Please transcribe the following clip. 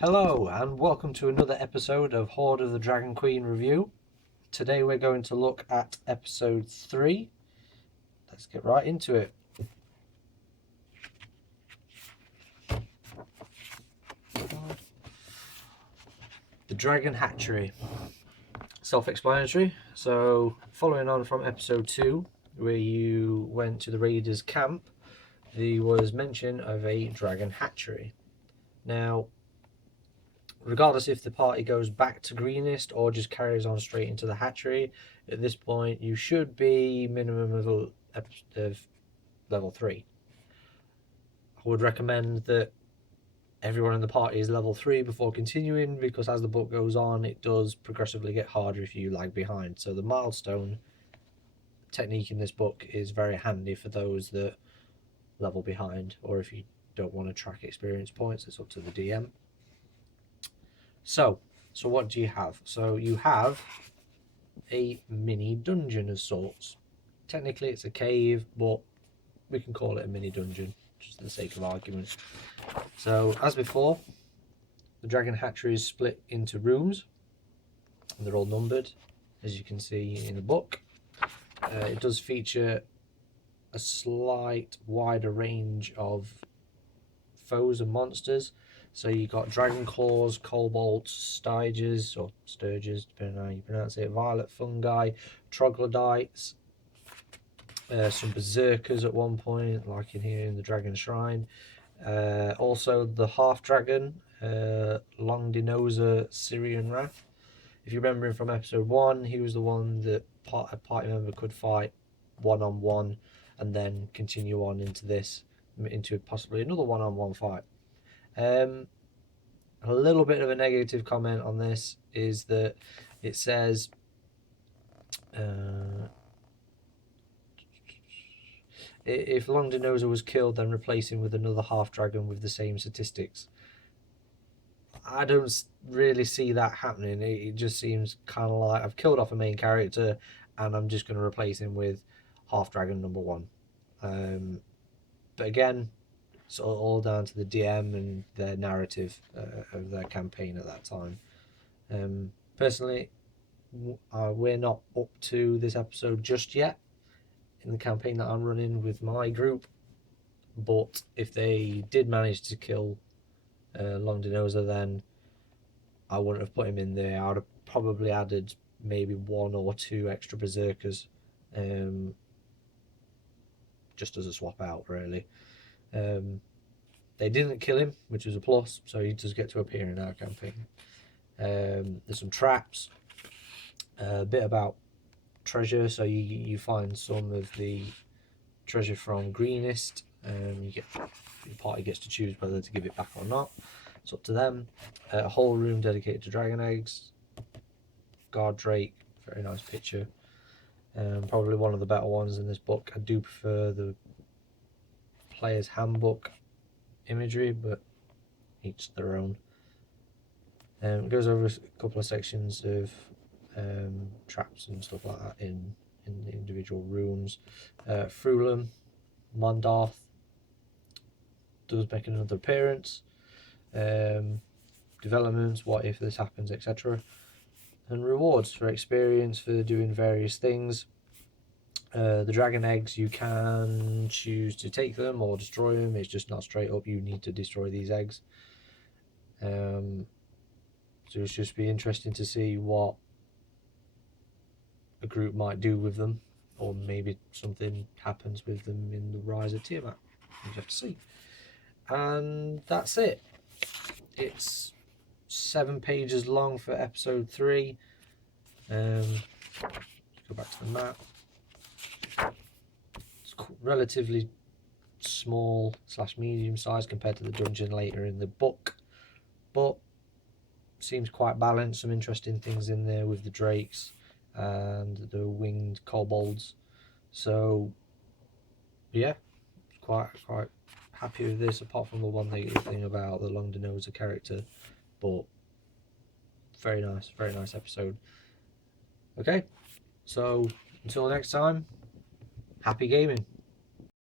Hello and welcome to another episode of Hoard of the Dragon Queen review. Today we're going to look at episode 3. Let's get right into it. The Dragon Hatchery. Self-explanatory. So following on from episode 2, where you went to the raiders' camp, there was mention of a dragon hatchery. Now, regardless if the party goes back to Greenest or just carries on straight into the hatchery, at this point you should be minimum of level 3. I would recommend that everyone in the party is level 3 before continuing, because as the book goes on it does progressively get harder if you lag behind. So the milestone technique in this book is very handy for those that level behind, or if you don't want to track experience points, it's up to the DM. So what do you have? So you have a mini dungeon of sorts. Technically it's a cave, but we can call it a mini dungeon just for the sake of argument. So as before, the dragon hatchery is split into rooms and they're all numbered, as you can see in the book. It does feature a slight wider range of foes and monsters. So you've got dragon claws, kobolds, styges or sturges, depending on how you pronounce it, violet fungi, troglodytes, some berserkers at one point, like in here in the dragon shrine. Also the half dragon, Longdinosa Syrian Wrath. If you remember him from episode 1, he was the one that a party member could fight one-on-one and then continue on into possibly another one-on-one fight. A little bit of a negative comment on this is that it says if Longdinosa was killed, then replace him with another half dragon with the same statistics. I don't really see that happening. It just seems kind of like I've killed off a main character and I'm just going to replace him with half dragon number 1. But again, it's all down to the DM and their narrative of their campaign at that time. Personally, we're not up to this episode just yet in the campaign that I'm running with my group, but if they did manage to kill Longdinosa, then I wouldn't have put him in there. I would have probably added maybe 1 or 2 extra berserkers, just as a swap out, really. They didn't kill him, which is a plus, so he does get to appear in our campaign. There's some traps, a bit about treasure. So you find some of the treasure from Greenest. Your party gets to choose whether to give it back or not. It's up to them. A whole room dedicated to dragon eggs. Guard Drake, very nice picture. Probably one of the better ones in this book. I do prefer the player's handbook imagery, but each their own. It goes over a couple of sections of traps and stuff like that in the individual rooms. Frulum, Mondarth does make another appearance. Developments, what if this happens, etc. And rewards for experience for doing various things. The dragon eggs, you can choose to take them or destroy them. It's just not straight up you need to destroy these eggs. So it's just be interesting to see what a group might do with them, or maybe something happens with them in the Rise of Tiamat. You have to see. And that's it. It's 7 pages long for episode 3. Let's go back to the map. It's relatively small / medium size compared to the dungeon later in the book, but seems quite balanced. Some interesting things in there with the drakes and the winged kobolds. So yeah, quite happy with this, apart from the one negative thing about the Longdinosa character, but very nice episode. Okay, so until next time, happy gaming.